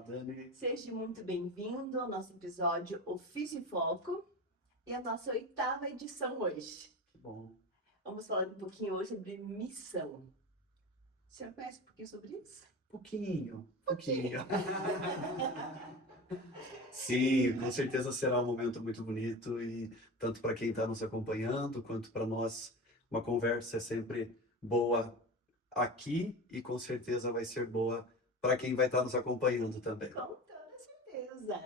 Olá, Dani. Seja muito bem-vindo ao nosso episódio Ofício e Foco e a nossa 8ª edição hoje. Que bom. Vamos falar um pouquinho hoje sobre missão. O senhor conhece um pouquinho sobre isso? Pouquinho. Sim, com certeza será um momento muito bonito e tanto para quem está nos acompanhando quanto para nós, uma conversa é sempre boa aqui e com certeza vai ser boa para quem vai estar nos acompanhando também. Com toda certeza.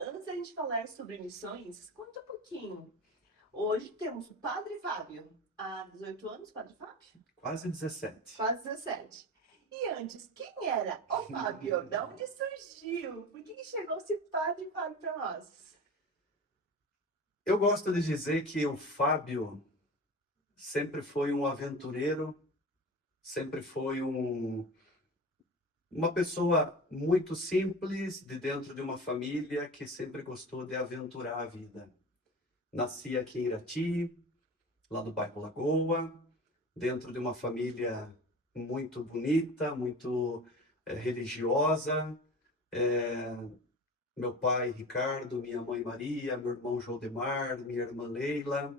Antes da gente falar sobre missões, conta um pouquinho. Hoje temos o Padre Fábio. Há 18 anos, Padre Fábio? Quase 17. Quase 17. E antes, quem era o Fábio? De onde surgiu? Por que chegou esse Padre Fábio para nós? Eu gosto de dizer que o Fábio sempre foi um aventureiro, sempre foi uma pessoa muito simples, de dentro de uma família que sempre gostou de aventurar a vida. Nasci aqui em Irati, lá do bairro Lagoa, dentro de uma família muito bonita, muito religiosa. Meu pai Ricardo, minha mãe Maria, meu irmão Joldemar, minha irmã Leila.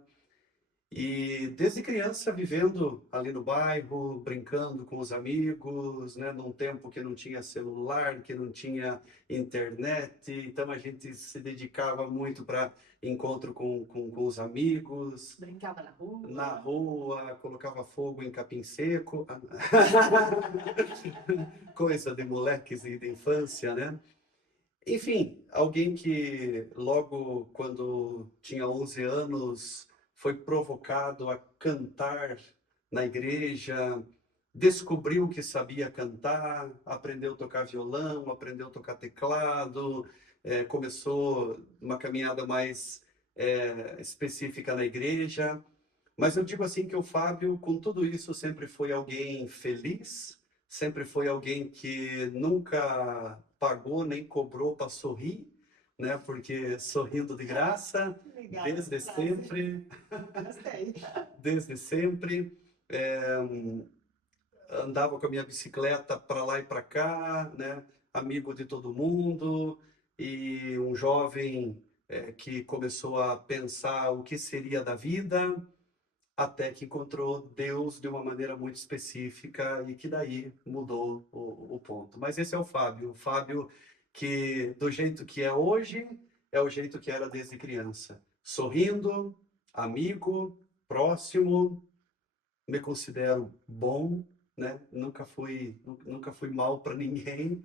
E desde criança vivendo ali no bairro, brincando com os amigos, né, num tempo que não tinha celular, que não tinha internet, então a gente se dedicava muito para encontro com os amigos, Brincava na rua. na rua, colocava fogo em capim seco, coisa de moleques e de infância, né? Enfim, alguém que logo quando tinha 11 anos foi provocado a cantar na igreja, descobriu que sabia cantar, aprendeu a tocar violão, aprendeu a tocar teclado, começou uma caminhada mais específica na igreja. Mas eu digo assim que o Fábio, com tudo isso, sempre foi alguém feliz, sempre foi alguém que nunca pagou nem cobrou para sorrir, né? Porque sorrindo de graça, Legal, desde sempre, gostei. desde sempre. Andava com a minha bicicleta para lá e para cá, né? Amigo de todo mundo e um jovem que começou a pensar o que seria da vida até que encontrou Deus de uma maneira muito específica e que daí mudou o ponto. Mas esse é o Fábio que do jeito que é hoje é o jeito que era desde criança, sorrindo, amigo, próximo, me considero bom, né? Nunca fui mal para ninguém.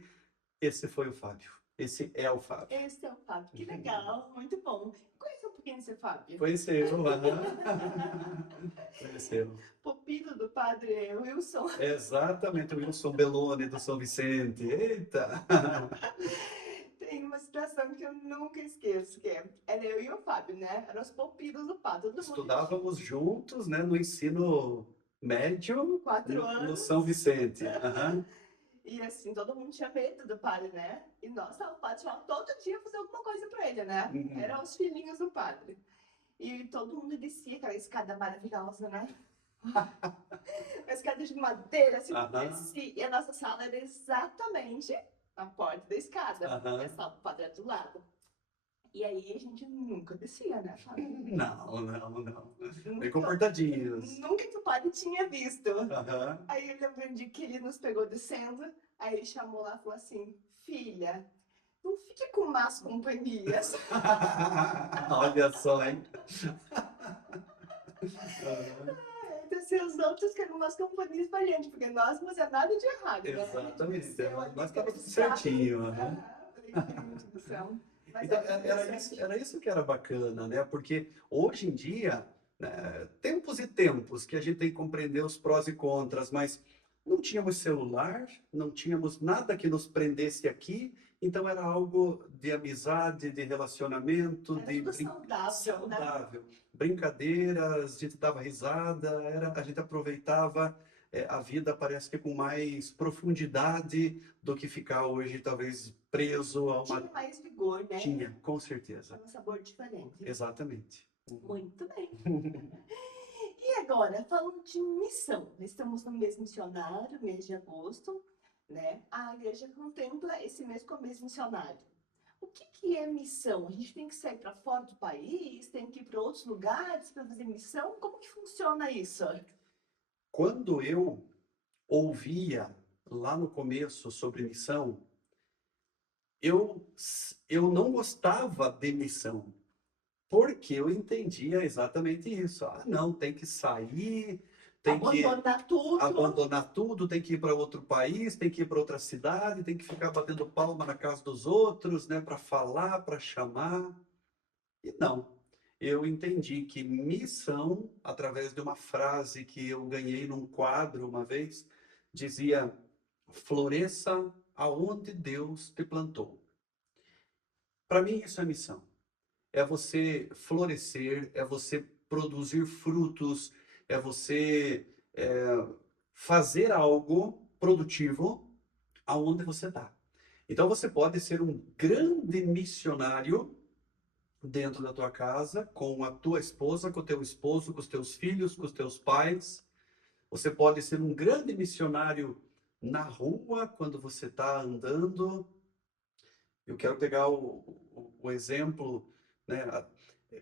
Esse foi o Fábio. Esse é o Fábio. Esse é o Fábio, que legal, muito bom. Conhece um pouquinho esse Fábio? Conheceu, aham. Conheceu. Pupilo do Padre Wilson. Exatamente, o Wilson Belloni do São Vicente. Eita! Tem uma situação que eu nunca esqueço, que era eu e o Fábio, né? Eram os pupilos do Padre. Todo mundo Estudávamos juntos, né, no ensino médio, 4 no anos. São Vicente. Aham. E assim, todo mundo tinha medo do padre, né? E nossa, o padre chamava todo dia fazer alguma coisa pra ele, né? Uhum. Eram os filhinhos do padre. E todo mundo descia aquela escada maravilhosa, né? Uma escada de madeira, assim, Aham. descia. E a nossa sala era exatamente a porta da escada. Aham. E a sala do padre era do lado. E aí a gente nunca descia, né, Fábio? Não. Bem comportadinhos. Nunca que o padre tinha visto. Aham. Aí eu lembro de que ele nos pegou descendo, aí ele chamou lá e falou assim: filha, não fique com más companhias. Olha só, hein? Aham. Então, assim, os outros que eram más companhias pra gente, porque nós não fazia nada de errado, né? Exatamente. Desceu Nós ali, estava tudo estrada. certinho. Aham. Falei, gente do céu. Mas Então, era interessante. era isso que era bacana, né? Porque hoje em dia, né, tempos e tempos que a gente tem que compreender os prós e contras, mas não tínhamos celular, não tínhamos nada que nos prendesse aqui, então era algo de amizade, de relacionamento, Era de tudo saudável, né? saudável. Brincadeiras, a gente dava risada, a gente aproveitava a vida, parece que com mais profundidade do que ficar hoje, talvez, preso a uma. Tinha mais vigor, né? Tinha, com certeza. Tinha um sabor diferente. Exatamente. Muito bem. E agora, falando de missão, estamos no mês missionário, mês de agosto. né? A igreja contempla esse mês como mês missionário. O que é missão? A gente tem que sair para fora do país, tem que ir para outros lugares para fazer missão? Como que funciona isso? Quando eu ouvia lá no começo sobre missão, eu não gostava de missão, porque eu entendia exatamente isso. Ah, não, tem que sair, tem que Abandonar tudo. abandonar tudo, tem que ir para outro país, tem que ir para outra cidade, tem que ficar batendo palma na casa dos outros, né, para falar, para chamar. E não, eu entendi que missão, através de uma frase que eu ganhei num quadro uma vez, dizia: floresça aonde Deus te plantou. Para mim, isso é missão. É você florescer, é você produzir frutos, é você fazer algo produtivo aonde você está. Então você pode ser um grande missionário dentro da tua casa, com a tua esposa, com o teu esposo, com os teus filhos, com os teus pais. Você pode ser um grande missionário na rua, quando você está andando. Eu quero pegar o exemplo, né?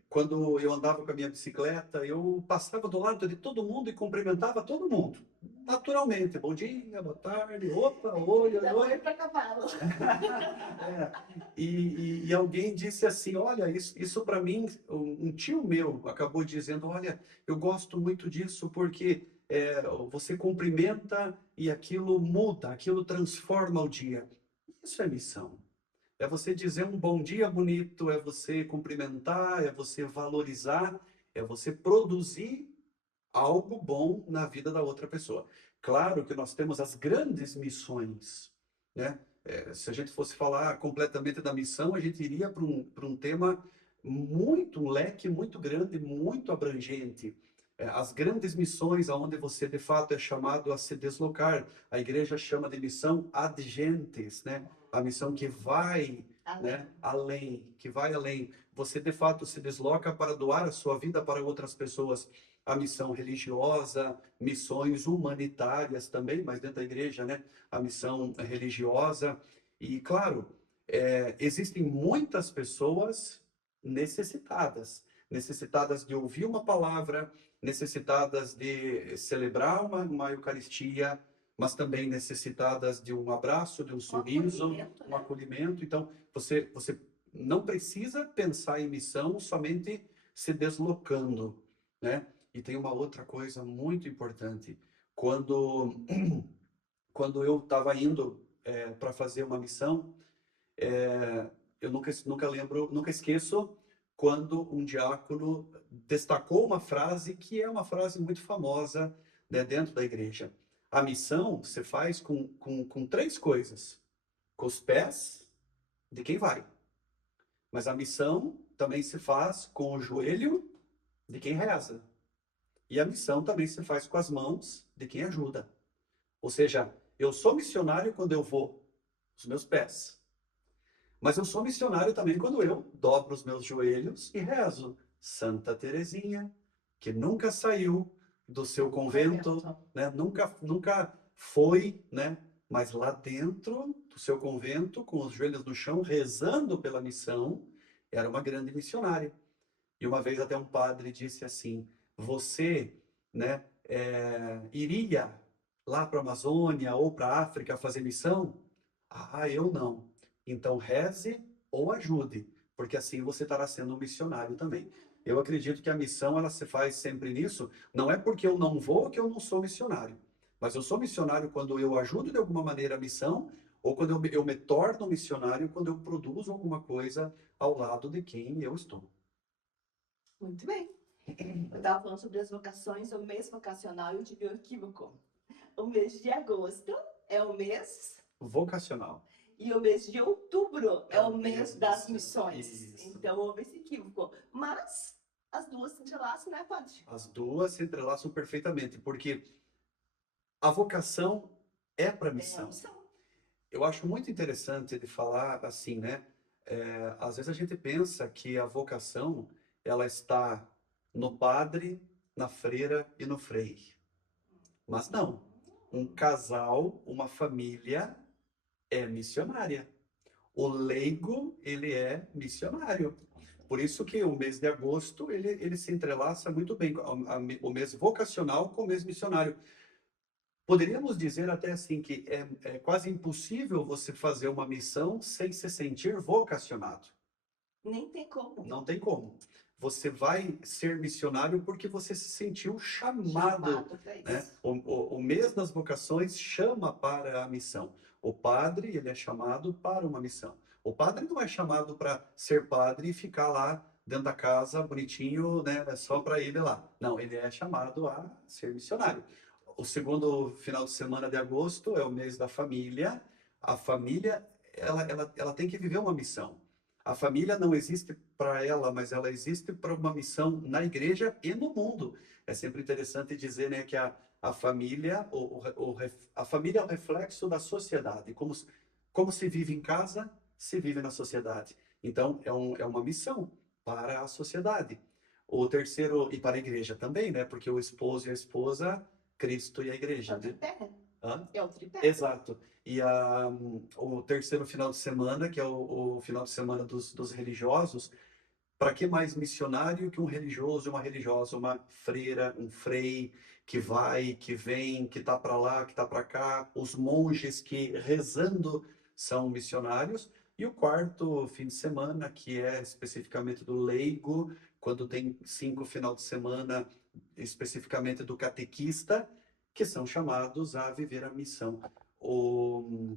Quando eu andava com a minha bicicleta, eu passava do lado de todo mundo e cumprimentava todo mundo. Naturalmente. Bom dia, boa tarde, opa, oi, oi, Dá oi. oi para cavalo. É, e alguém disse assim: olha, isso para mim, um tio meu acabou dizendo: olha, eu gosto muito disso porque você cumprimenta e aquilo muda, aquilo transforma o dia. Isso é missão. É você dizer um bom dia bonito, é você cumprimentar, é você valorizar, é você produzir algo bom na vida da outra pessoa. Claro que nós temos as grandes missões, né? Se a gente fosse falar completamente da missão, a gente iria para um tema muito, um leque muito grande, muito abrangente. As grandes missões, aonde você de fato é chamado a se deslocar, a igreja chama de missão ad gentes, né? A missão que vai, Além. né, além, que vai além. Você de fato se desloca para doar a sua vida para outras pessoas. A missão religiosa, missões humanitárias também, mas dentro da igreja, né? A missão religiosa. E, claro, existem muitas pessoas necessitadas, necessitadas de ouvir uma palavra, necessitadas de celebrar uma Eucaristia, mas também necessitadas de um abraço, de um sorriso, Acolhimento, um né? acolhimento. Então, você não precisa pensar em missão somente se deslocando, né? E tem uma outra coisa muito importante. Quando, quando eu estava indo para fazer uma missão, eu nunca lembro, nunca esqueço quando um diácono destacou uma frase que é uma frase muito famosa, né, dentro da igreja. A missão se faz com três coisas: com os pés de quem vai, mas a missão também se faz com o joelho de quem reza. E a missão também se faz com as mãos de quem ajuda. Ou seja, eu sou missionário quando eu vou, os meus pés. Mas eu sou missionário também quando eu dobro os meus joelhos e rezo. Santa Teresinha, que nunca saiu do seu convento, né? Nunca foi, né? Mas lá dentro do seu convento, com os joelhos no chão, rezando pela missão, era uma grande missionária. E uma vez até um padre disse assim: você, né, iria lá para a Amazônia ou para a África fazer missão? Ah, eu não. Então reze ou ajude, porque assim você estará sendo um missionário também. Eu acredito que a missão ela se faz sempre nisso. Não é porque eu não vou que eu não sou missionário, mas eu sou missionário quando eu ajudo de alguma maneira a missão ou quando eu me torno missionário quando eu produzo alguma coisa ao lado de quem eu estou. Muito bem. Eu estava falando sobre as vocações, o mês vocacional, e eu tive um equívoco. O mês de agosto é o mês Vocacional. e o mês de outubro é o mês mês das isso, missões. isso. Então houve esse equívoco. Mas as duas se entrelaçam, né, padre? As duas se entrelaçam perfeitamente, porque a vocação é para É a missão. missão. Eu acho muito interessante de falar assim, né? Às vezes a gente pensa que a vocação ela está no padre, na freira e no frei. Mas não. Um casal, uma família é missionária. O leigo, ele é missionário. Por isso que o mês de agosto, ele se entrelaça muito bem, o mês vocacional com o mês missionário. Poderíamos dizer até assim que é quase impossível você fazer uma missão sem se sentir vocacionado. Nem tem como. Não tem como. Você vai ser missionário porque você se sentiu chamado, Chamado para né? isso. O mês das vocações chama para a missão. O padre, ele é chamado para uma missão. O padre não é chamado para ser padre e ficar lá dentro da casa, bonitinho, né? Só para ele lá. Não, ele é chamado a ser missionário. O segundo final de semana de agosto é o mês da família. A família, ela tem que viver uma missão. A família não existe para ela, mas ela existe para uma missão na igreja e no mundo. É sempre interessante dizer, né, que a família, a família é o reflexo da sociedade. Como se vive em casa, se vive na sociedade. Então, é uma missão para a sociedade. O terceiro, e para a igreja também, né? Porque o esposo e a esposa, Cristo e a É igreja, o né? tripé. Hã? É o tripé. Exato. E o terceiro final de semana, que é o final de semana dos religiosos, para que mais missionário que um religioso, uma religiosa, uma freira, um frei, que vai, que vem, que está para lá, que está para cá, os monges que rezando são missionários, e o quarto fim de semana, que é especificamente do leigo, quando tem 5 final de semana, especificamente do catequista, que são chamados a viver a missão. O,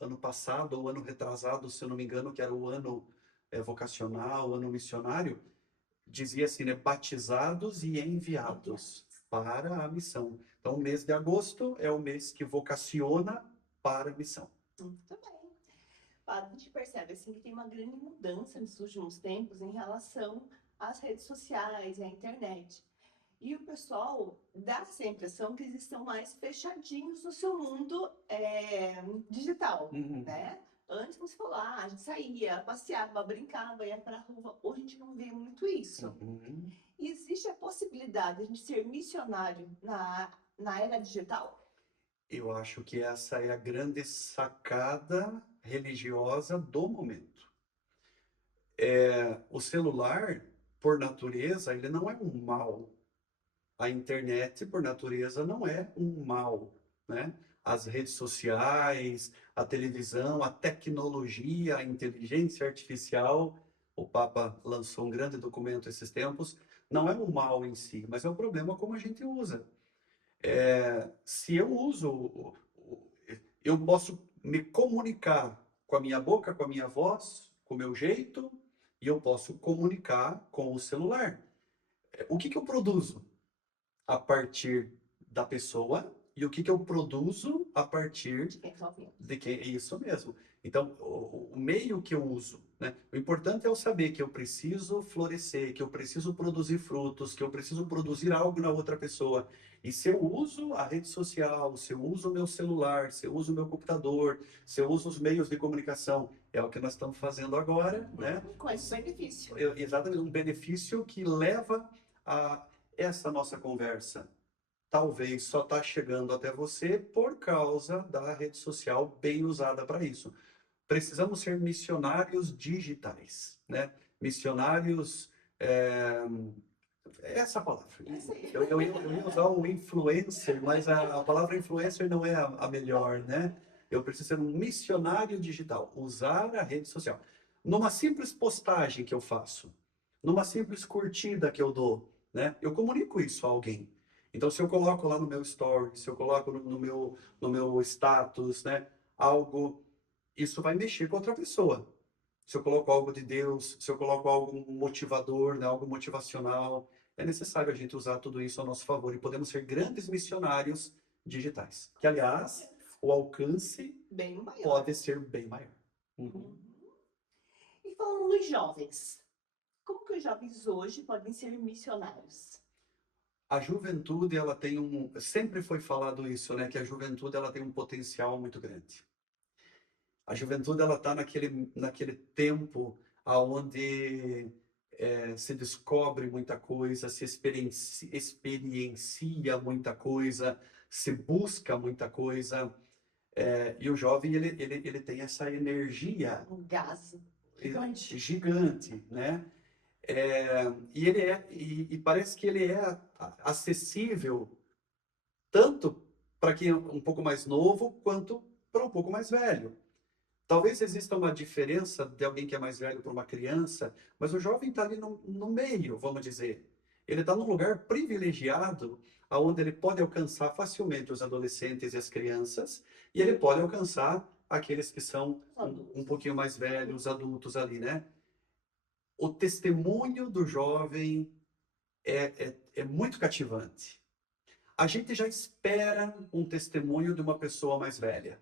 ano passado, ou ano retrasado, se eu não me engano, que era o ano vocacional, ano missionário, dizia assim, né, batizados e enviados para a missão. Então, o mês de agosto é o mês que vocaciona para a missão. Muito bem. A gente percebe assim, que tem uma grande mudança nos últimos tempos em relação às redes sociais, à internet. E o pessoal dá sempre a impressão que eles estão mais fechadinhos no seu mundo digital, Uhum. né? Antes, como você falou, a gente saía, passeava, brincava, ia para a rua. Hoje a gente não vê muito isso. Uhum. E existe a possibilidade de a gente ser missionário na era digital? Eu acho que essa é a grande sacada religiosa do momento. O celular, por natureza, ele não é um mal. A internet, por natureza, não é um mal, né? As redes sociais, a televisão, a tecnologia, a inteligência artificial, o Papa lançou um grande documento esses tempos, não é um mal em si, mas é um problema como a gente usa. Se eu uso, eu posso me comunicar com a minha boca, com a minha voz, com o meu jeito, e eu posso comunicar com o celular. O que que eu produzo? A partir da pessoa e o que que eu produzo a partir De quem está ouvindo? de quem. É isso mesmo. Então, o meio que eu uso, né? O importante é eu saber que eu preciso florescer, que eu preciso produzir frutos, que eu preciso produzir algo na outra pessoa. E se eu uso a rede social, se eu uso o meu celular, se eu uso o meu computador, se eu uso os meios de comunicação, é o que nós estamos fazendo agora, né? Com esse benefício. Exatamente, um benefício que leva a essa nossa conversa talvez só está chegando até você por causa da rede social bem usada para isso. Precisamos ser missionários digitais, né? Missionários, é essa palavra. Eu ia usar um influencer, mas a palavra influencer não é a melhor, né? Eu preciso ser um missionário digital, usar a rede social. Numa simples postagem que eu faço, numa simples curtida que eu dou, né? Eu comunico isso a alguém. Então, se eu coloco lá no meu story, se eu coloco no meu status, né? Algo, isso vai mexer com outra pessoa. Se eu coloco algo de Deus, se eu coloco algo motivador, né, algo motivacional, é necessário a gente usar tudo isso a nosso favor e podemos ser grandes missionários digitais. Que, aliás, o alcance Bem maior. pode ser bem maior. Uhum. E falando dos jovens, como que os jovens hoje podem ser missionários? A juventude, ela tem sempre foi falado isso, né, que a juventude ela tem um potencial muito grande. A juventude ela está naquele tempo aonde se descobre muita coisa, se experiencia muita coisa, se busca muita coisa, e o jovem ele tem essa energia Um gás gigante. gigante, né? E parece que ele é acessível tanto para quem é um pouco mais novo quanto para um pouco mais velho. Talvez exista uma diferença de alguém que é mais velho para uma criança, mas o jovem está ali no meio, vamos dizer. Ele está num lugar privilegiado, onde ele pode alcançar facilmente os adolescentes e as crianças, e ele pode alcançar aqueles que são um pouquinho mais velhos, adultos ali, né? O testemunho do jovem é muito cativante. A gente já espera um testemunho de uma pessoa mais velha.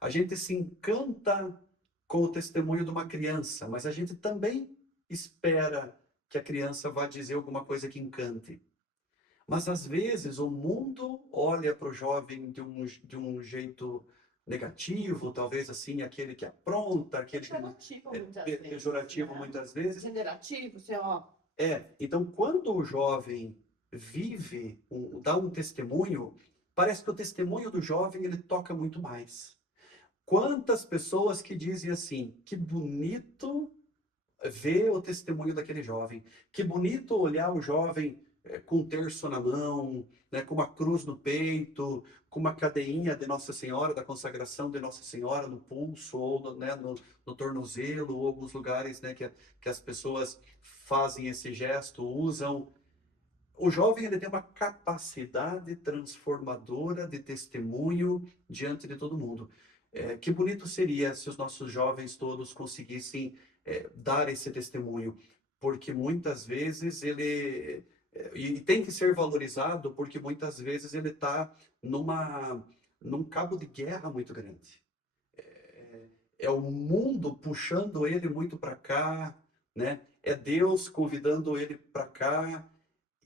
A gente se encanta com o testemunho de uma criança, mas a gente também espera que a criança vá dizer alguma coisa que encante. Mas às vezes o mundo olha para o jovem de um jeito negativo, talvez assim, aquele que apronta, aquele que Pejorativo muitas vezes, pejorativo né? muitas vezes. Generativo, você, ó. Então quando o jovem vive, dá um testemunho, parece que o testemunho do jovem ele toca muito mais. Quantas pessoas que dizem assim, que bonito ver o testemunho daquele jovem, que bonito olhar o jovem com um terço na mão, né, com uma cruz no peito, com uma cadeinha de Nossa Senhora, da consagração de Nossa Senhora no pulso, ou no tornozelo, ou alguns lugares, né, que as pessoas fazem esse gesto, usam. O jovem ele tem uma capacidade transformadora de testemunho diante de todo mundo. Que bonito seria se os nossos jovens todos conseguissem dar esse testemunho, porque muitas vezes e tem que ser valorizado, porque muitas vezes ele está num cabo de guerra muito grande. É o mundo puxando ele muito para cá, né? É Deus convidando ele para cá.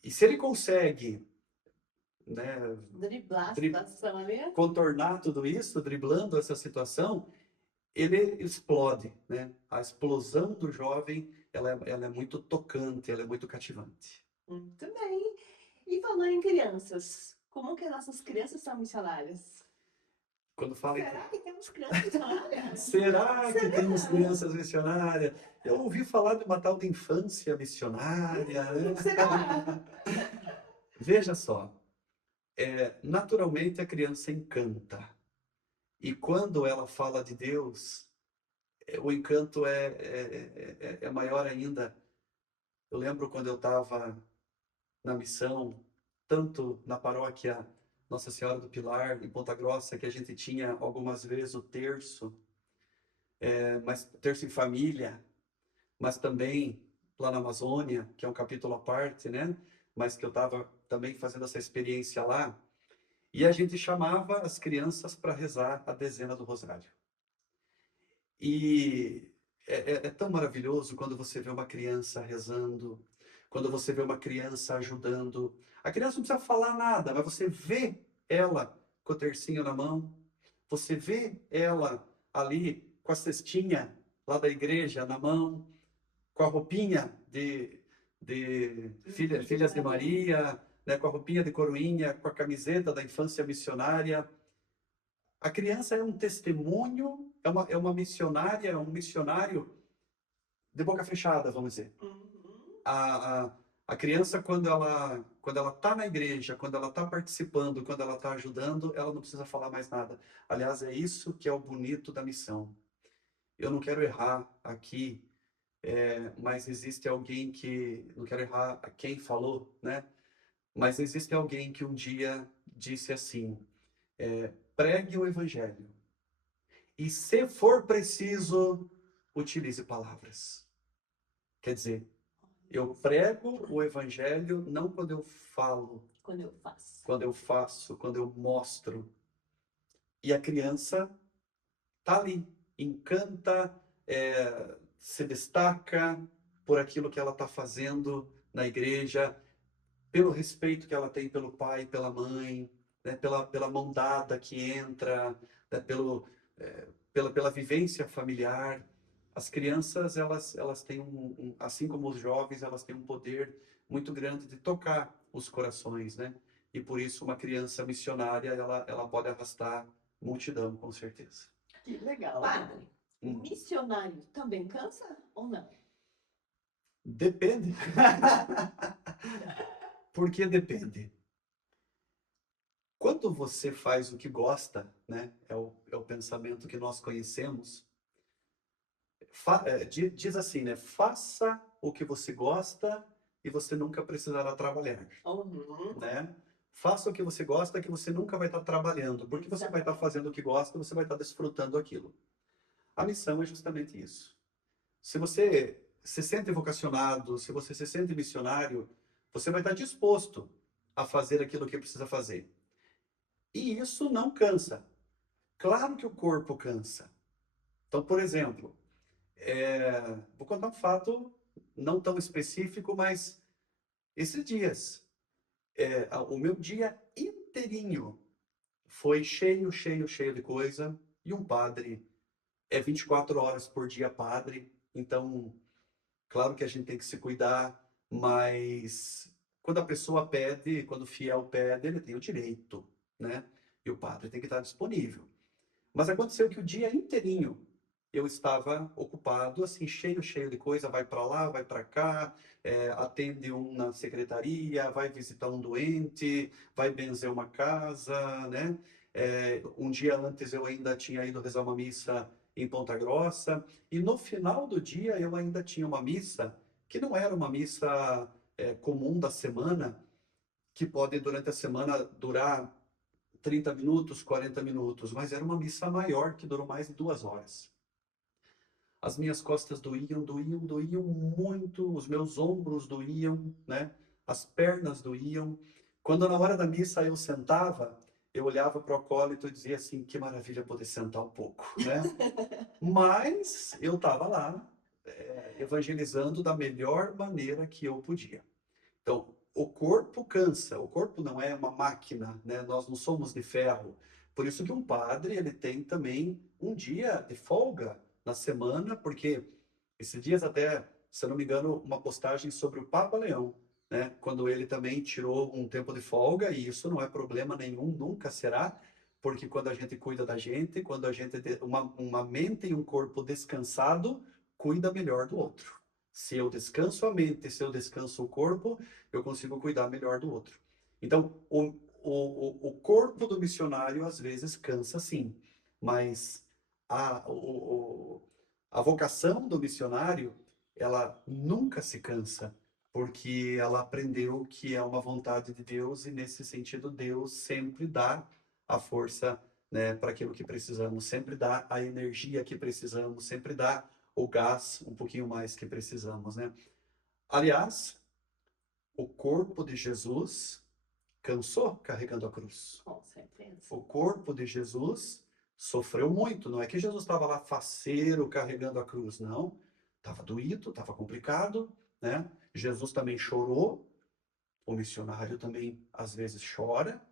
E se ele consegue, né, Driblar a situação ali. contornar tudo isso, driblando essa situação, ele explode, né? A explosão do jovem, ela é muito tocante, ela é muito cativante. Muito bem. E falando em crianças, como que as nossas crianças são missionárias? Quando fala Será que temos crianças missionárias? será que temos crianças missionárias? Eu ouvi falar de uma tal de infância missionária, né? Será? Veja só, naturalmente a criança encanta. E quando ela fala de Deus, o encanto é maior ainda. Eu lembro quando eu estava na missão, tanto na paróquia Nossa Senhora do Pilar, em Ponta Grossa, que a gente tinha algumas vezes o terço, mas terço em família, mas também lá na Amazônia, que é um capítulo à parte, né? Mas que eu estava também fazendo essa experiência lá, e a gente chamava as crianças para rezar a dezena do Rosário. E é tão maravilhoso quando você vê uma criança rezando, quando você vê uma criança ajudando. A criança não precisa falar nada, mas você vê ela com o tercinho na mão, você vê ela ali com a cestinha lá da igreja na mão, com a roupinha de filhas de Maria, né, com a roupinha de coroinha, com a camiseta da infância missionária. A criança é um testemunho, é uma missionária, é um missionário de boca fechada, vamos dizer. Uhum. A criança, quando ela está na igreja, quando ela está participando, quando ela está ajudando, ela não precisa falar mais nada. Aliás, é isso que é o bonito da missão. Eu não quero errar aqui, mas existe alguém que, não quero errar a quem falou, né? Mas existe alguém que um dia disse assim, pregue o evangelho. E se for preciso, utilize palavras. Quer dizer, eu prego o evangelho não quando eu falo, Quando eu faço. quando eu faço, quando eu mostro. E a criança está ali, encanta, se destaca por aquilo que ela está fazendo na igreja, pelo respeito que ela tem pelo pai, pela mãe, né, pela mão dada que entra, né, pela vivência familiar. As crianças, elas têm assim como os jovens, elas têm um poder muito grande de tocar os corações, né? e por isso uma criança missionária, ela pode arrastar multidão, com certeza. Que legal. Padre, missionário também cansa ou não? Depende. Por que depende? Quando você faz o que gosta, né, é o pensamento que nós conhecemos, diz assim, né, faça o que você gosta e você nunca precisará trabalhar, Uhum. né? Faça o que você gosta que você nunca vai estar trabalhando, porque você vai estar fazendo o que gosta, você vai estar desfrutando aquilo. A missão é justamente isso. Se você se sente vocacionado, se você se sente missionário, você vai estar disposto a fazer aquilo que precisa fazer. E isso não cansa. Claro que o corpo cansa. Então, por exemplo, vou contar um fato não tão específico, mas esses dias, o meu dia inteirinho foi cheio, cheio, cheio de coisa. E um padre é 24 horas por dia padre. Então, claro que a gente tem que se cuidar, mas quando a pessoa pede, quando o fiel pede, ele tem o direito, né? E o padre tem que estar disponível. Mas aconteceu que o dia inteirinho eu estava ocupado, assim, cheio, cheio de coisa, vai para lá, vai para cá, atende um na secretaria, vai visitar um doente, vai benzer uma casa, né? Um dia antes eu ainda tinha ido rezar uma missa em Ponta Grossa, e no final do dia eu ainda tinha uma missa que não era uma missa comum da semana, que pode durante a semana durar 30 minutos, 40 minutos, mas era uma missa maior que durou mais de 2 horas. As minhas costas doíam, doíam, doíam muito, os meus ombros doíam, né? As pernas doíam. Quando na hora da missa eu sentava, eu olhava para o acólito e dizia assim, que maravilha poder sentar um pouco, né? Mas eu estava lá, evangelizando da melhor maneira que eu podia. Então, o corpo cansa, o corpo não é uma máquina, né? Nós não somos de ferro. Por isso que um padre, ele tem também um dia de folga na semana, porque esses dias até, se eu não me engano, uma postagem sobre o Papa Leão, né? Quando ele também tirou um tempo de folga, e isso não é problema nenhum, nunca será, porque quando a gente cuida da gente, quando a gente tem uma mente e um corpo descansado, cuida melhor do outro. Se eu descanso a mente, se eu descanso o corpo, eu consigo cuidar melhor do outro. Então, o corpo do missionário às vezes cansa sim, mas a vocação do missionário, ela nunca se cansa, porque ela aprendeu que é uma vontade de Deus e nesse sentido Deus sempre dá a força, né, para aquilo que precisamos, sempre dá a energia que precisamos, sempre dá o gás um pouquinho mais que precisamos, né? Aliás, o corpo de Jesus cansou carregando a cruz. Com certeza. O corpo de Jesus sofreu muito. Não é que Jesus estava lá faceiro carregando a cruz, não. Estava doído, estava complicado, né? Jesus também chorou. O missionário também às vezes chora,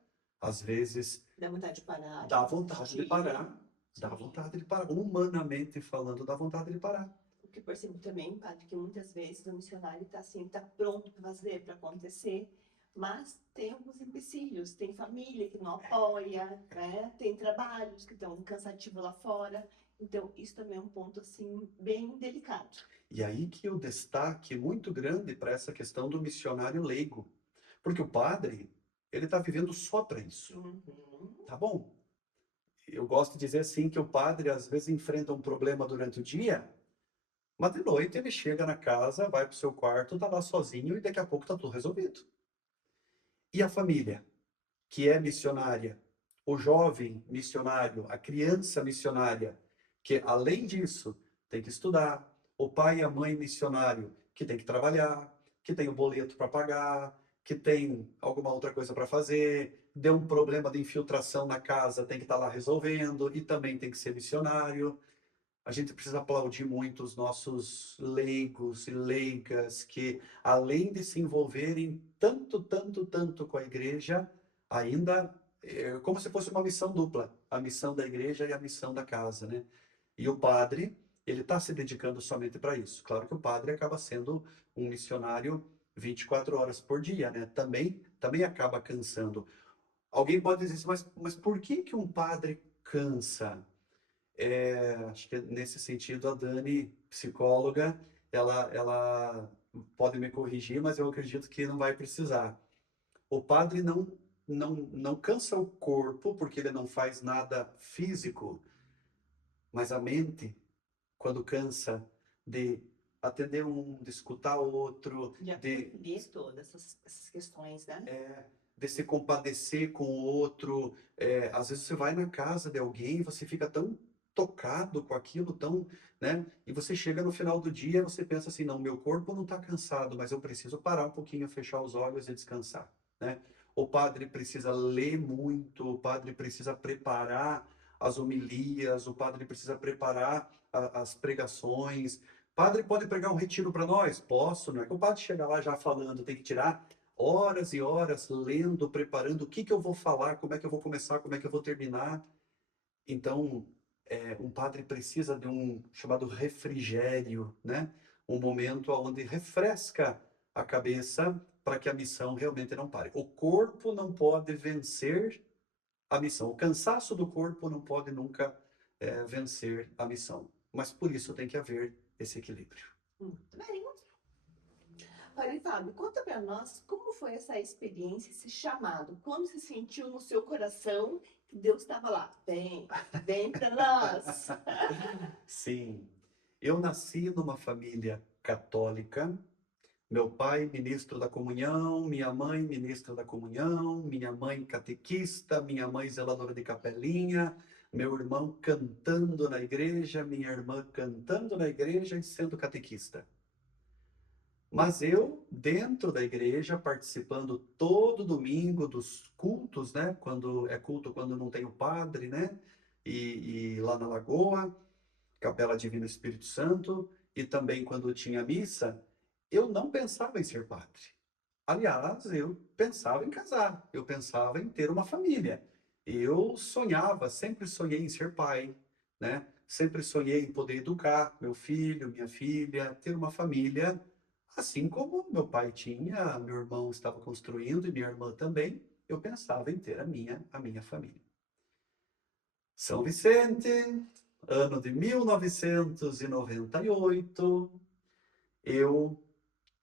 às vezes Dá vontade de parar. dá vontade de parar, dá vontade de parar. Humanamente falando, dá vontade de parar. O que eu percebo também, padre, que muitas vezes o missionário está assim, está pronto para fazer, para acontecer, mas tem alguns empecilhos, tem família que não apoia, né? Tem trabalhos que estão cansativos lá fora, então isso também é um ponto assim bem delicado. E aí que o destaque muito grande para essa questão do missionário leigo, porque o padre, ele está vivendo só para isso, tá bom? Eu gosto de dizer assim que o padre às vezes enfrenta um problema durante o dia, mas de noite ele chega na casa, vai para o seu quarto, tá lá sozinho e daqui a pouco tá tudo resolvido. E a família, que é missionária, o jovem missionário, a criança missionária, que além disso tem que estudar, o pai e a mãe missionário, que tem que trabalhar, que tem o boleto para pagar, que tem alguma outra coisa para fazer, deu um problema de infiltração na casa, tem que estar lá resolvendo e também tem que ser missionário. A gente precisa aplaudir muito os nossos leigos e leigas que, além de se envolverem tanto, tanto, tanto com a igreja, ainda é como se fosse uma missão dupla, a missão da igreja e a missão da casa, né? E o padre, ele está se dedicando somente para isso. Claro que o padre acaba sendo um missionário 24 horas por dia, né? Também acaba cansando. Alguém pode dizer assim, mas por que que um padre cansa? Acho que nesse sentido a Dani, psicóloga, ela pode me corrigir, mas eu acredito que não vai precisar. O padre não cansa o corpo porque ele não faz nada físico, mas a mente, quando cansa de atender um, de escutar outro, De acolher todas essas questões, né? de se compadecer com o outro. Às vezes você vai na casa de alguém e você fica tão tocado com aquilo, tão, né? E você chega no final do dia, você pensa assim, não, meu corpo não está cansado, mas eu preciso parar um pouquinho, fechar os olhos e descansar, né? O padre precisa ler muito, o padre precisa preparar as homilias, o padre precisa preparar as pregações. Padre pode pregar um retiro para nós? Posso, não é que o padre chega lá já falando, tem que tirar horas e horas lendo, preparando o que que eu vou falar, como é que eu vou começar, como é que eu vou terminar. Então, um padre precisa de um chamado refrigério, né? Um momento onde refresca a cabeça para que a missão realmente não pare. O corpo não pode vencer a missão. O cansaço do corpo não pode nunca vencer a missão. Mas por isso tem que haver esse equilíbrio. Bem, Padre Fábio, conta para nós como foi essa experiência, esse chamado. Quando se sentiu no seu coração que Deus estava lá? Vem para nós. Sim, eu nasci numa família católica. Meu pai, ministro da comunhão, minha mãe, ministra da comunhão, minha mãe, catequista, minha mãe, zeladora de capelinha, meu irmão cantando na igreja, minha irmã cantando na igreja e sendo catequista. Mas eu, dentro da igreja, participando todo domingo dos cultos, né? Quando é culto, quando não tem o padre, né? E lá na Lagoa, Capela Divina Espírito Santo, e também quando tinha missa, eu não pensava em ser padre. Aliás, eu pensava em casar, eu pensava em ter uma família. Eu sonhava, sempre sonhei em ser pai, né? Sempre sonhei em poder educar meu filho, minha filha, ter uma família, assim como meu pai tinha, meu irmão estava construindo e minha irmã também. Eu pensava em ter a minha família. São Vicente, ano de 1998, eu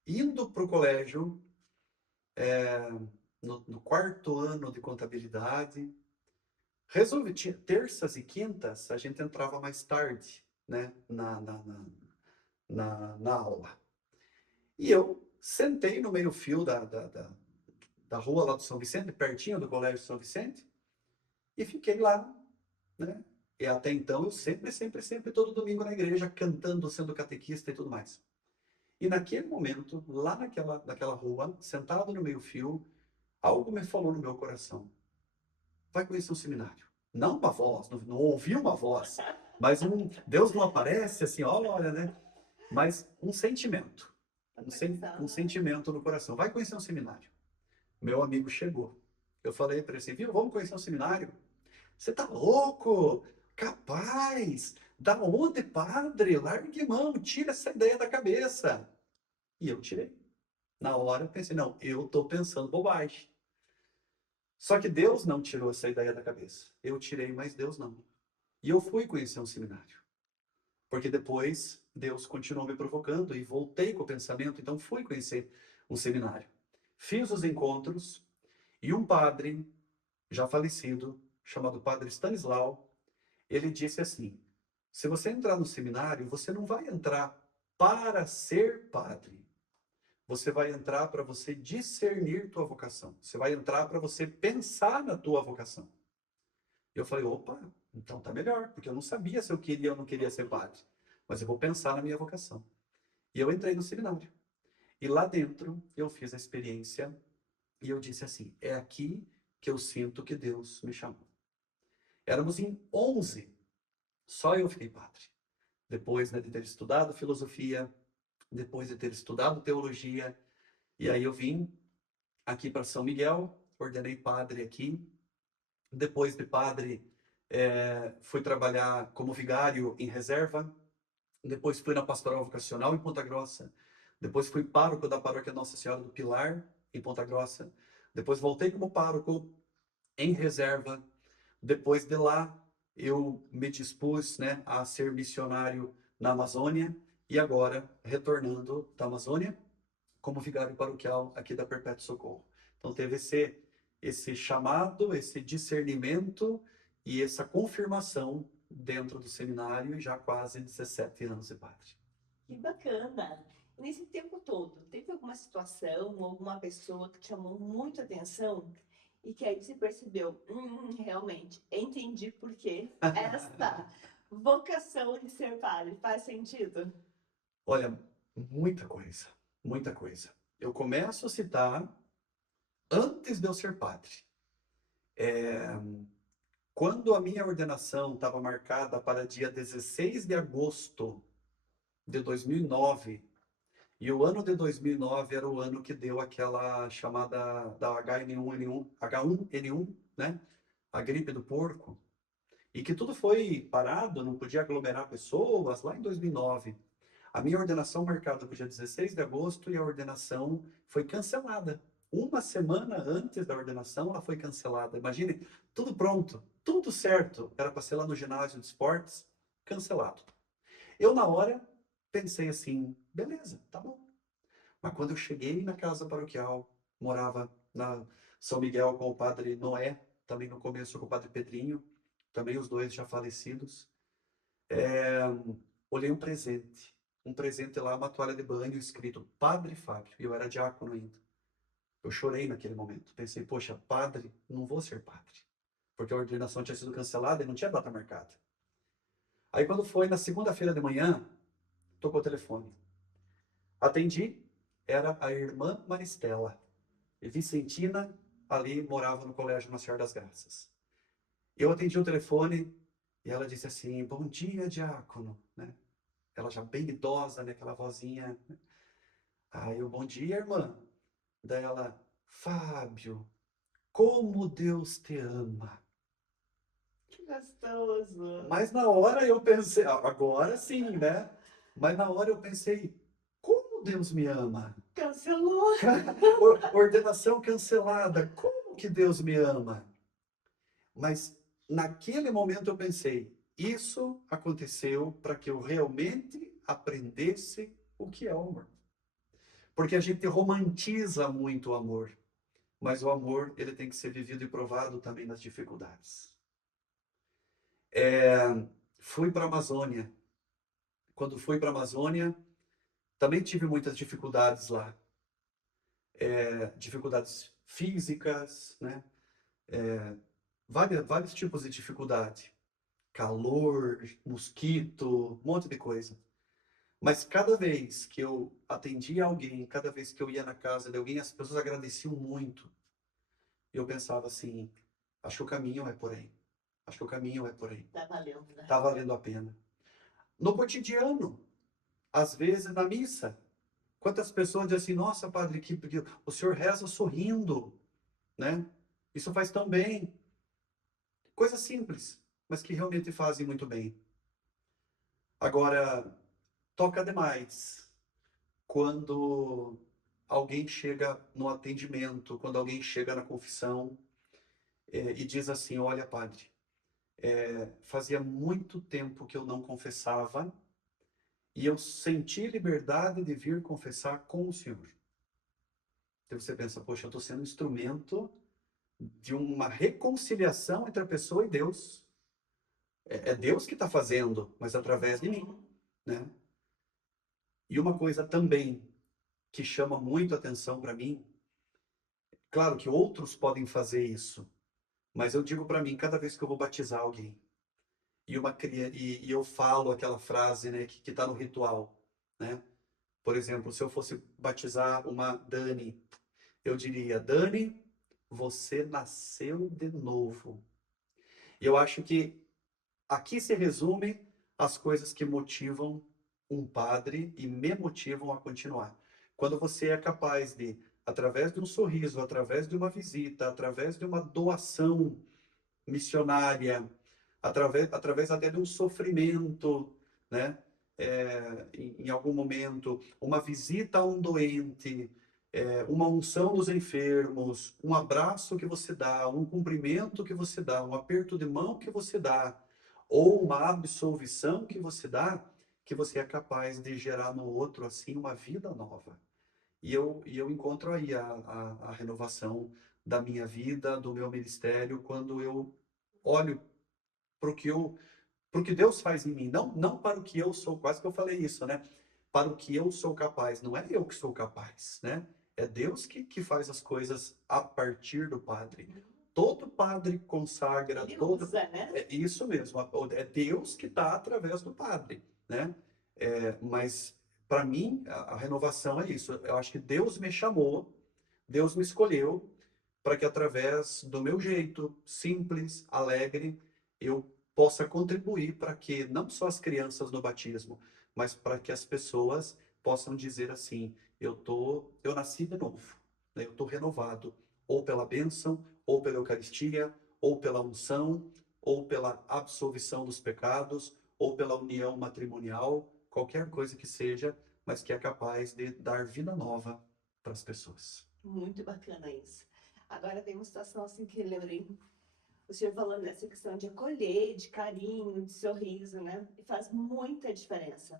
indo para o colégio, no quarto ano de contabilidade, resolvi, terças e quintas, a gente entrava mais tarde, né, na aula. E eu sentei no meio-fio da rua lá do São Vicente, pertinho do Colégio São Vicente, e fiquei lá, né? E até então eu sempre, todo domingo na igreja, cantando, sendo catequista e tudo mais. E naquele momento, lá naquela rua, sentado no meio-fio, algo me falou no meu coração. Vai conhecer um seminário. Não uma voz, não ouvi uma voz, mas Deus não aparece assim, olha, né? Mas um sentimento. Um sentimento no coração. Vai conhecer um seminário. Meu amigo chegou. Eu falei para ele assim, viu, vamos conhecer um seminário? Você tá louco? Capaz? Da onde, padre? Largue mão, tira essa ideia da cabeça. E eu tirei. Na hora eu pensei, não, eu tô pensando bobagem. Só que Deus não tirou essa ideia da cabeça. Eu tirei, mas Deus não. E eu fui conhecer um seminário. Porque depois Deus continuou me provocando e voltei com o pensamento, então fui conhecer um seminário. Fiz os encontros e um padre, já falecido, chamado Padre Stanislau, ele disse assim: se você entrar no seminário, você não vai entrar para ser padre. Você vai entrar para você discernir tua vocação. Você vai entrar para você pensar na tua vocação. E eu falei, opa, então tá melhor, porque eu não sabia se eu queria ou não queria ser padre. Mas eu vou pensar na minha vocação. E eu entrei no seminário. E lá dentro eu fiz a experiência e eu disse assim, é aqui que eu sinto que Deus me chamou. Éramos em 11, só eu fiquei padre. Depois, né, de ter estudado filosofia, depois de ter estudado teologia, e aí eu vim aqui para São Miguel, ordenei padre aqui. Depois de padre, fui trabalhar como vigário em reserva. Depois fui na pastoral vocacional em Ponta Grossa. Depois fui pároco da paróquia Nossa Senhora do Pilar, em Ponta Grossa. Depois voltei como pároco em reserva. Depois de lá, eu me dispus, né, a ser missionário na Amazônia e agora retornando da Amazônia como vigário paroquial aqui da Perpétuo Socorro. Então teve esse chamado, esse discernimento e essa confirmação dentro do seminário e já quase 17 anos de padre. Que bacana! Nesse tempo todo, teve alguma situação ou alguma pessoa que te chamou muito a atenção e que aí você percebeu, realmente, entendi por que essa vocação de ser padre faz sentido? Olha, muita coisa, muita coisa. Eu começo a citar antes de eu ser padre. Quando a minha ordenação estava marcada para dia 16 de agosto de 2009, e o ano de 2009 era o ano que deu aquela chamada da H1N1, né? A gripe do porco, e que tudo foi parado, não podia aglomerar pessoas lá em 2009. A minha ordenação marcada para o dia 16 de agosto e a ordenação foi cancelada. Uma semana antes da ordenação, ela foi cancelada. Imagine, tudo pronto, tudo certo. Era para ser lá no ginásio de esportes, cancelado. Eu, na hora, pensei assim, beleza, tá bom. Mas quando eu cheguei na casa paroquial, morava na São Miguel com o padre Noé, também no começo com o padre Pedrinho, também os dois já falecidos. Olhei um presente lá, uma toalha de banho escrito Padre Fábio, e eu era diácono ainda. Eu chorei naquele momento, pensei, poxa, padre, não vou ser padre, porque a ordenação tinha sido cancelada e não tinha data marcada. Aí quando foi na segunda-feira de manhã, tocou o telefone. Atendi, era a irmã Maristela, e Vicentina, ali morava no Colégio Nossa Senhora das Graças. Eu atendi o telefone e ela disse assim, bom dia, diácono, né? Ela já bem idosa, né? Aquela vozinha. Aí eu, bom dia, irmã. Daí ela, Fábio, como Deus te ama. Que gostoso! Mas na hora eu pensei, agora sim, né? Mas na hora eu pensei, como Deus me ama? Cancelou! Ordenação cancelada, como que Deus me ama? Mas naquele momento eu pensei, isso aconteceu para que eu realmente aprendesse o que é o amor. Porque a gente romantiza muito o amor, mas o amor ele tem que ser vivido e provado também nas dificuldades. Fui para a Amazônia. Quando fui para a Amazônia, também tive muitas dificuldades lá. Dificuldades físicas, né? Vários tipos de dificuldade. Calor, mosquito, um monte de coisa. Mas cada vez que eu atendia alguém, cada vez que eu ia na casa de alguém, as pessoas agradeciam muito. E eu pensava assim, acho que o caminho é por aí. Acho que o caminho é por aí. Tá valendo, né? Tá valendo a pena. No cotidiano, às vezes na missa, quantas pessoas dizem assim, nossa, padre, que o senhor reza sorrindo, né? Isso faz tão bem. Coisas simples, mas que realmente fazem muito bem. Agora, toca demais quando alguém chega no atendimento, quando alguém chega na confissão e diz assim, olha, padre, fazia muito tempo que eu não confessava e eu senti liberdade de vir confessar com o Senhor. Então você pensa, poxa, eu estou sendo instrumento de uma reconciliação entre a pessoa e Deus. É Deus que está fazendo, mas através de mim, né? E uma coisa também que chama muito atenção para mim, claro que outros podem fazer isso, mas eu digo para mim, cada vez que eu vou batizar alguém, e eu falo aquela frase, né, que está no ritual, né? Por exemplo, se eu fosse batizar uma Dani, eu diria, Dani, você nasceu de novo. E eu acho que aqui se resume as coisas que motivam um padre e me motivam a continuar. Quando você é capaz de, através de um sorriso, através de uma visita, através de uma doação missionária, através até de um sofrimento, né? em algum momento, uma visita a um doente, uma unção dos enfermos, um abraço que você dá, um cumprimento que você dá, um aperto de mão que você dá, ou uma absolvição que você é capaz de gerar no outro, assim, uma vida nova. E eu encontro aí a renovação da minha vida, do meu ministério, quando eu olho para o que eu porque Deus faz em mim, não para o que eu sou, quase que eu falei isso, né? Para o que eu sou capaz, não é eu que sou capaz, né? É Deus que faz as coisas a partir do padre. Todo padre consagra, Ele usa, né? é isso mesmo, é Deus que está através do padre, né? Mas para mim, a renovação é isso. Eu acho que Deus me chamou, Deus me escolheu para que através do meu jeito simples, alegre, eu possa contribuir para que não só as crianças no batismo, mas para que as pessoas possam dizer assim: eu nasci de novo, né? Eu estou renovado, ou pela bênção, ou pela Eucaristia, ou pela unção, ou pela absolvição dos pecados, ou pela união matrimonial, qualquer coisa que seja, mas que é capaz de dar vida nova para as pessoas. Muito bacana isso. Agora tem uma situação assim que eu lembrei, o senhor falando dessa questão de acolher, de carinho, de sorriso, né? E faz muita diferença.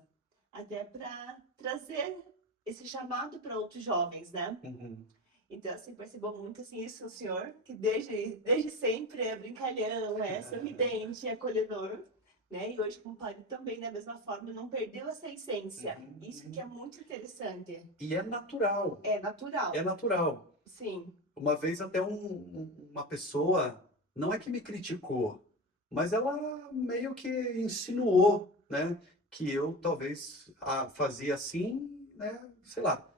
Até para trazer esse chamado para outros jovens, né? Uhum. Então, assim, percebeu muito assim, isso o senhor, que desde sempre é brincalhão, é sorridente, é acolhedor, né? E hoje com o padre também, da mesma forma, não perdeu essa essência. Isso que é muito interessante. E é natural, É natural, é natural. sim. Uma vez até uma pessoa, não é que me criticou, mas ela meio que insinuou, né, que eu talvez fazia assim, né, sei lá.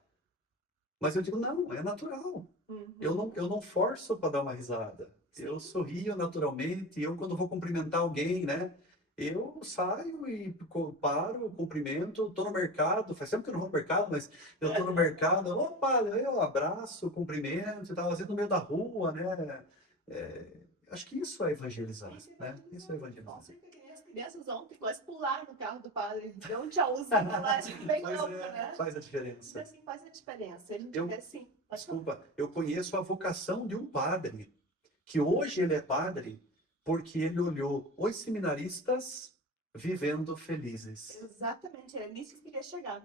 Mas eu digo, não, é natural. Uhum, Eu não forço para dar uma risada. Eu sim. sorrio naturalmente. Eu, quando vou cumprimentar alguém, né? Eu saio e paro, cumprimento. Estou no mercado, faz tempo que eu não vou no mercado, mas eu estou no mercado. Opa, eu abraço, cumprimento, estava fazendo no meio da rua, né? É, acho que isso é evangelizar, Isso é né? Isso é evangelizar. evangelizar. Nossa, as crianças ontem quase pularam no carro do padre. Deu um tchauzinho lá, acho que bem Mas louco, né? faz a Então, diferença. assim, faz a diferença. A gente vê Eu, assim, pode falar. desculpa, eu conheço a vocação de um padre que hoje ele é padre porque ele olhou os seminaristas vivendo felizes. Exatamente, é nisso que eu queria chegar.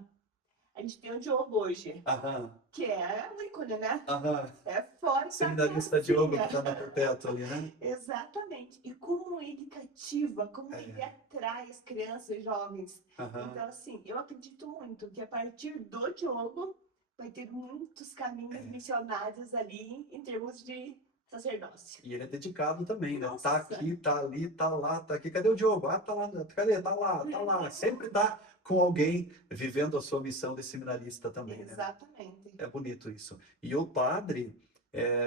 A gente tem o Diogo hoje, Aham, que é um ícone, né? aham. É fora da Seminarista Diogo que casinha. está na perpétua ali, né? Exatamente. E como ele cativa, como ele É, atrai as crianças e jovens. aham, Então, assim, eu acredito muito que a partir do Diogo vai ter muitos caminhos é. missionários ali em termos de sacerdócio. E ele é dedicado também, né? Tá Nossa! aqui, tá ali, tá lá, tá aqui. Cadê o Diogo? Ah, tá lá. Cadê? Tá lá, tá lá. Sempre tá com alguém vivendo a sua missão de seminarista também, né? Exatamente. É bonito isso. E o padre,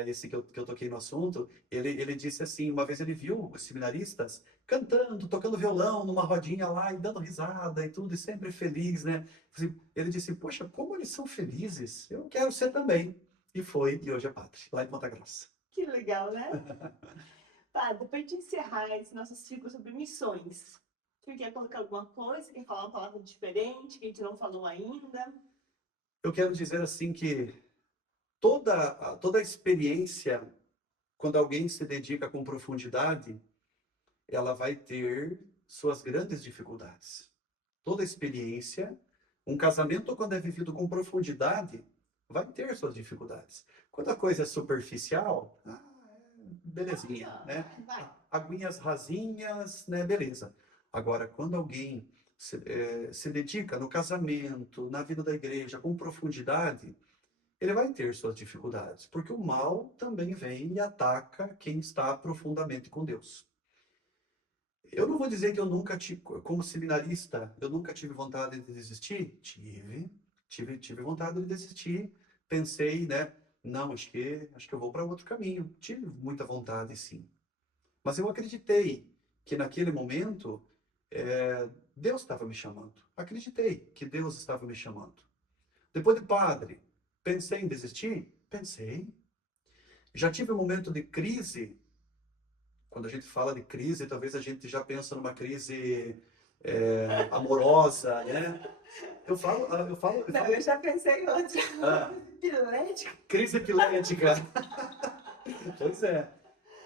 esse que eu toquei no assunto, ele disse assim, uma vez ele viu os seminaristas cantando, tocando violão numa rodinha lá e dando risada e tudo, e sempre feliz, né? Ele disse, poxa, como eles são felizes, eu quero ser também. E foi, e hoje é padre, lá em Ponta Grossa. Que legal, né? Tá, depois de encerrar esse nosso ciclo sobre missões, você quer colocar alguma coisa? Quer falar uma palavra diferente que a gente não falou ainda? Eu quero dizer assim que toda a experiência, quando alguém se dedica com profundidade, ela vai ter suas grandes dificuldades. Toda experiência, um casamento, quando é vivido com profundidade, vai ter suas dificuldades. Quando a coisa é superficial, belezinha, né? Vai. Aguinhas rasinhas, né? Beleza. Agora, quando alguém se dedica no casamento, na vida da igreja, com profundidade, ele vai ter suas dificuldades, porque o mal também vem e ataca quem está profundamente com Deus. Eu não vou dizer que eu nunca tive, como seminarista, eu nunca tive vontade de desistir. Tive vontade de desistir. Pensei, né? Não, acho que eu vou para outro caminho. Tive muita vontade, sim. Mas eu acreditei que naquele momento Deus estava me chamando. Acreditei que Deus estava me chamando. Depois de padre, pensei em desistir? Pensei. Já tive um momento de crise. Quando a gente fala de crise, talvez a gente já pensa numa crise amorosa, né? Eu Não, falo, eu já pensei em outra. ah, Epilética. crise epilética. Pois é.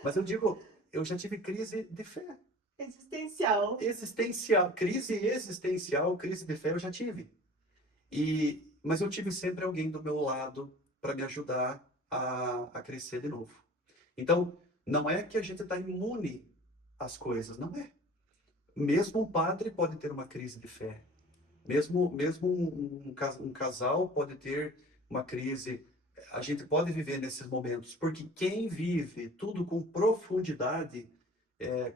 Mas eu digo, eu já tive crise de fé. Existencial. Existencial, crise existencial, crise de fé eu já tive. Mas eu tive sempre alguém do meu lado para me ajudar a crescer de novo. Então, não é que a gente está imune às coisas, não é. Mesmo um padre pode ter uma crise de fé. Mesmo um casal pode ter uma crise. A gente pode viver nesses momentos, porque quem vive tudo com profundidade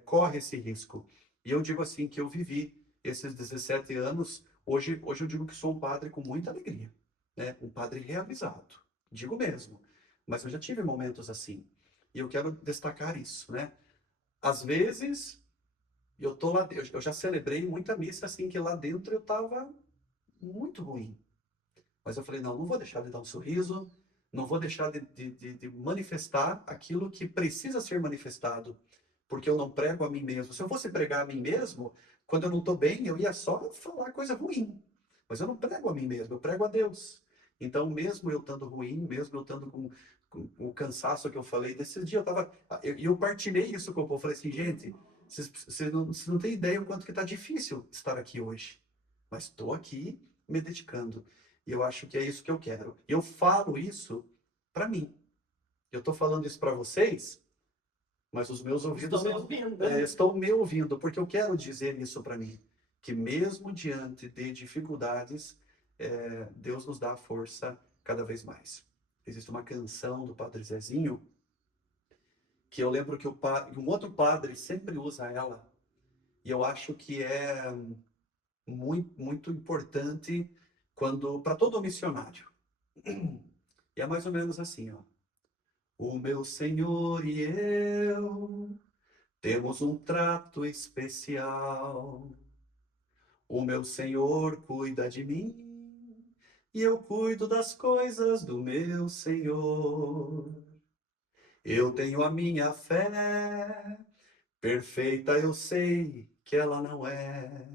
corre esse risco. E eu digo assim que eu vivi esses 17 anos. Hoje eu digo que sou um padre com muita alegria, né? Um padre realizado, digo mesmo. Mas eu já tive momentos assim. E eu quero destacar isso, né? Às vezes eu tô lá, eu já celebrei muita missa assim que lá dentro eu estava muito ruim. Mas eu falei, não, não vou deixar de dar um sorriso, não vou deixar de manifestar aquilo que precisa ser manifestado, porque eu não prego a mim mesmo. Se eu fosse pregar a mim mesmo, quando eu não estou bem, eu ia só falar coisa ruim. Mas eu não prego a mim mesmo, eu prego a Deus. Então, mesmo eu estando ruim, mesmo eu estando com o cansaço que eu falei, desses dias eu estava. Eu partilhei isso com o povo. Eu falei assim, gente, vocês não têm ideia o quanto que está difícil estar aqui hoje. Mas estou aqui me dedicando. E eu acho que é isso que eu quero. Eu falo isso para mim. Eu estou falando isso para vocês, mas os meus ouvidos Estou me ouvindo. estão me ouvindo, porque eu quero dizer isso para mim. Que mesmo diante de dificuldades, Deus nos dá força cada vez mais. Existe uma canção do Padre Zezinho, que eu lembro que um outro padre sempre usa ela, e eu acho que é muito, muito importante quando para todo missionário. E é mais ou menos assim, ó. O meu Senhor e eu temos um trato especial. O meu Senhor cuida de mim e eu cuido das coisas do meu Senhor. Eu tenho a minha fé, perfeita eu sei que ela não é,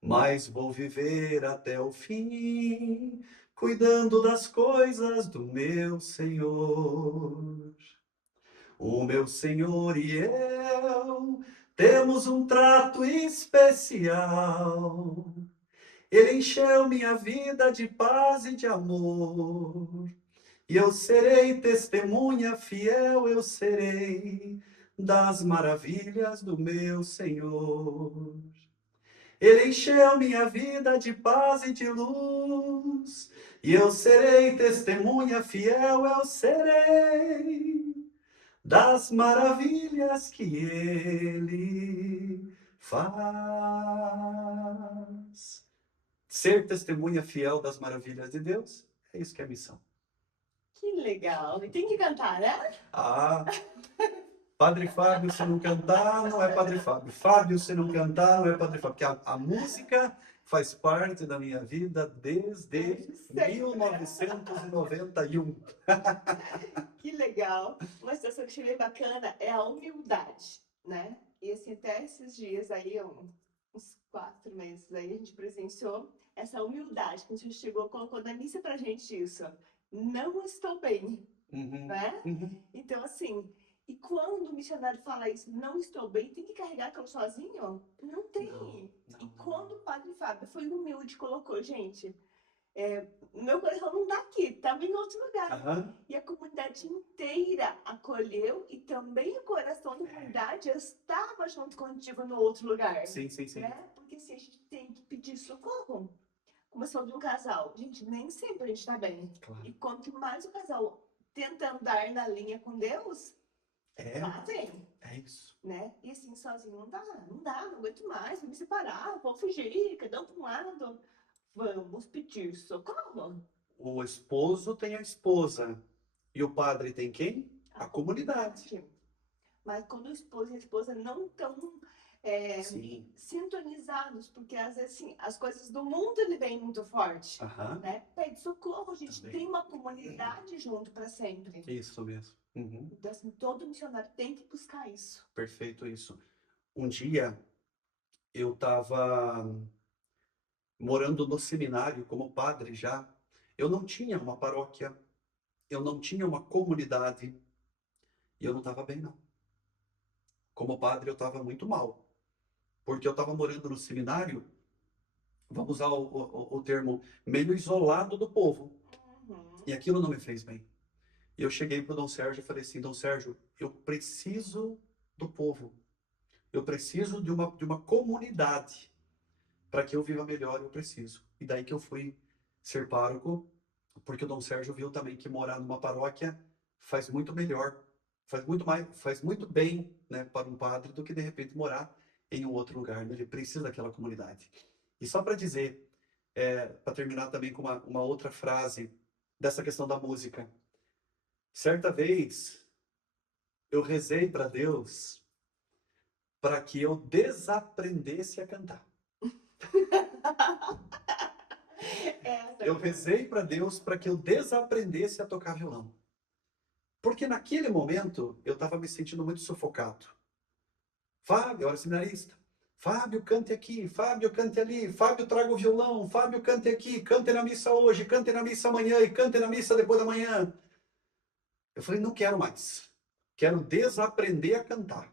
mas vou viver até o fim, cuidando das coisas do meu Senhor. O meu Senhor e eu temos um trato especial. Ele encheu minha vida de paz e de amor. E eu serei testemunha fiel, eu serei das maravilhas do meu Senhor. Ele encheu minha vida de paz e de luz. E eu serei testemunha fiel, eu serei das maravilhas que ele faz. Ser testemunha fiel das maravilhas de Deus, é isso que é a missão. Que legal. E tem que cantar, né? Ah, Padre Fábio, se não cantar, não é Padre Fábio. Fábio, se não cantar, não é Padre Fábio. Porque a música faz parte da minha vida desde Sempre. 1991. Que legal. Uma situação que eu achei bem bacana é a humildade, né? E assim, até esses dias aí, uns 4 meses aí, a gente presenciou essa humildade, que a gente chegou, colocou na missa pra gente isso. Não estou bem, Uhum, né? uhum. Então, assim, e quando o missionário fala isso, não estou bem, tem que carregar aquilo sozinho? Não tem. Não, E não, quando o Padre Fábio foi humilde, colocou, gente, meu coração não tá aqui, estava em outro lugar. aham, E a comunidade inteira acolheu e também o coração da comunidade estava junto contigo no outro lugar, sim, sim, sim. né? Porque se a gente tem que pedir socorro, começou de um casal, gente, nem sempre a gente tá bem. Claro. E quanto mais o casal tenta andar na linha com Deus, É, lá vem, é isso. né? E assim, sozinho não dá, não aguento mais, vou me separar, vou fugir, cada um para um lado. Vamos pedir socorro. O esposo tem a esposa. E o padre tem quem? A A comunidade. comunidade. Mas quando o esposo e a esposa não estão Sim. sintonizados, porque às vezes assim, as coisas do mundo ele vem muito forte, Aham, né? Pede socorro, a gente também. tem uma comunidade junto para sempre. Isso mesmo. Uhum. Então assim, todo missionário tem que buscar isso. Perfeito isso. Um dia eu estava morando no seminário como padre já. Eu não tinha uma paróquia, eu não tinha uma comunidade e eu não estava bem, não. Como padre, eu estava muito mal, porque eu estava morando no seminário, vamos usar o termo, meio isolado do povo. Uhum. E aquilo não me fez bem. E eu cheguei para o Dom Sérgio e falei assim: Dom Sérgio, eu preciso do povo. Eu preciso de uma comunidade. Para que eu viva melhor, eu preciso. E daí que eu fui ser pároco, porque o Dom Sérgio viu também que morar numa paróquia faz muito melhor, faz muito mais, faz muito bem, né, para um padre do que de repente morar em um outro lugar, né? Ele precisa daquela comunidade. E só para dizer, para terminar também com uma outra frase dessa questão da música. Certa vez eu rezei para Deus para que eu desaprendesse a cantar. Eu rezei para Deus para que eu desaprendesse a tocar violão. Porque naquele momento eu estava me sentindo muito sufocado. Fábio, eu era seminarista. Fábio, cante aqui. Fábio, cante ali. Fábio, traga o violão. Fábio, cante aqui. Cante na missa hoje. Cante na missa amanhã. E cante na missa depois da manhã. Eu falei, não quero mais. Quero desaprender a cantar.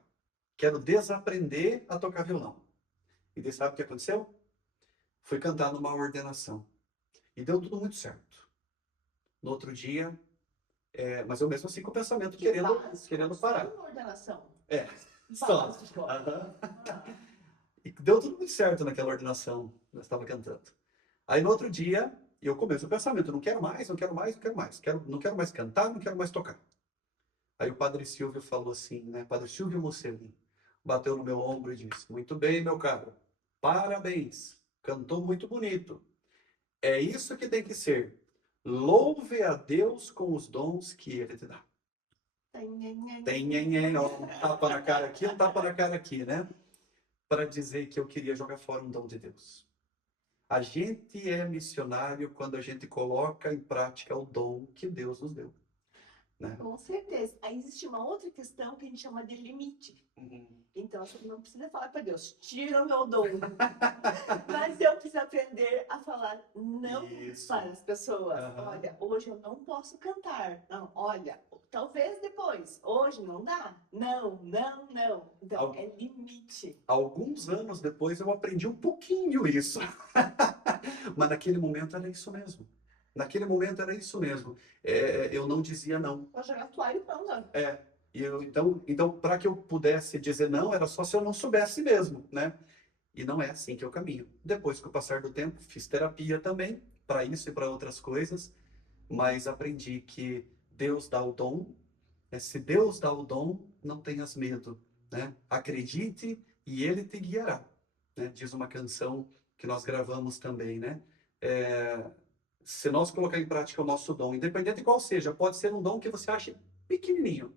Quero desaprender a tocar violão. E daí sabe o que aconteceu? Fui cantar numa ordenação. E deu tudo muito certo. No outro dia, mas eu mesmo assim com o pensamento querendo parar. Só na ordenação. É, só. Básico. Aham. Ah, E deu tudo muito certo naquela ordenação, nós estava cantando. Aí no outro dia, eu começo o pensamento, não quero mais, não quero mais, não quero mais. Não quero mais cantar, não quero mais tocar. Aí o padre Silvio falou assim, né? Padre Silvio Mocelin, bateu no meu ombro e disse, muito bem, meu caro, parabéns, cantou muito bonito. É isso que tem que ser. Louve a Deus com os dons que Ele te dá. Tem nhenhen, ó, um tapa na cara aqui, um tapa na cara aqui, né? Para dizer que eu queria jogar fora um dom de Deus. A gente é missionário quando a gente coloca em prática o dom que Deus nos deu, né? Com certeza. Aí existe uma outra questão que a gente chama de limite. Uhum. Então, você não precisa falar para Deus, tira o meu dom. Mas eu preciso aprender a falar não Isso. para as pessoas. Aham. Olha, hoje eu não posso cantar. Não, olha, talvez depois. Hoje não dá. Não, não, não. Então, é limite. Alguns anos depois eu aprendi um pouquinho isso. Mas naquele momento era isso mesmo. Naquele momento era isso mesmo. Eu não dizia não. Vou jogar toalha e pronto. Então para que eu pudesse dizer não, era só se eu não soubesse mesmo, né? E não é assim que eu caminho. Depois, com o passar do tempo, fiz terapia também, para isso e para outras coisas, mas aprendi que Deus dá o dom, né? Se Deus dá o dom, não tenhas medo, né? Acredite e Ele te guiará, né? Diz uma canção que nós gravamos também, né? É, se nós colocar em prática o nosso dom, independente de qual seja, pode ser um dom que você ache pequenininho,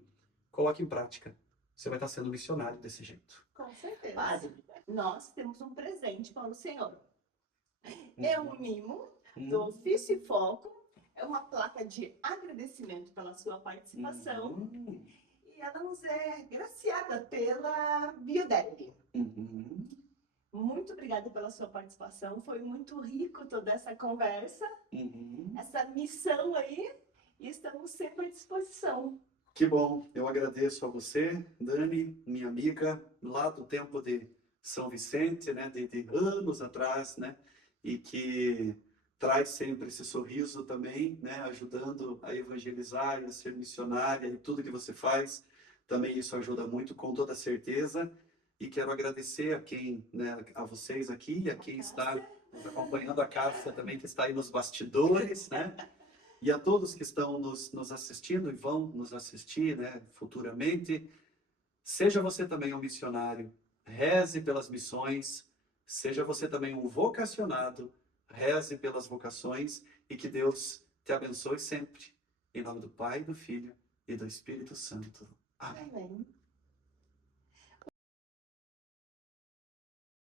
coloque em prática. Você vai estar sendo missionário desse jeito. Com certeza. Padre, nós temos um presente para o Senhor. É um mimo do Ofício e Foco. É uma placa de agradecimento pela sua participação. E ela nos é graciada pela Biodev. Muito obrigada pela sua participação. Foi muito rico toda essa conversa, essa missão aí. E estamos sempre à disposição. Que bom, eu agradeço a você, Dani, minha amiga, lá do tempo de São Vicente, né, de anos atrás, né, e que traz sempre esse sorriso também, né, ajudando a evangelizar e a ser missionária e tudo que você faz, também isso ajuda muito, com toda certeza, e quero agradecer a quem, né, a vocês aqui, a quem está nos acompanhando, a Cássia também, que está aí nos bastidores, né, e a todos que estão nos assistindo e vão nos assistir, né, futuramente, seja você também um missionário, reze pelas missões, seja você também um vocacionado, reze pelas vocações e que Deus te abençoe sempre. Em nome do Pai, do Filho e do Espírito Santo. Amém. Amém.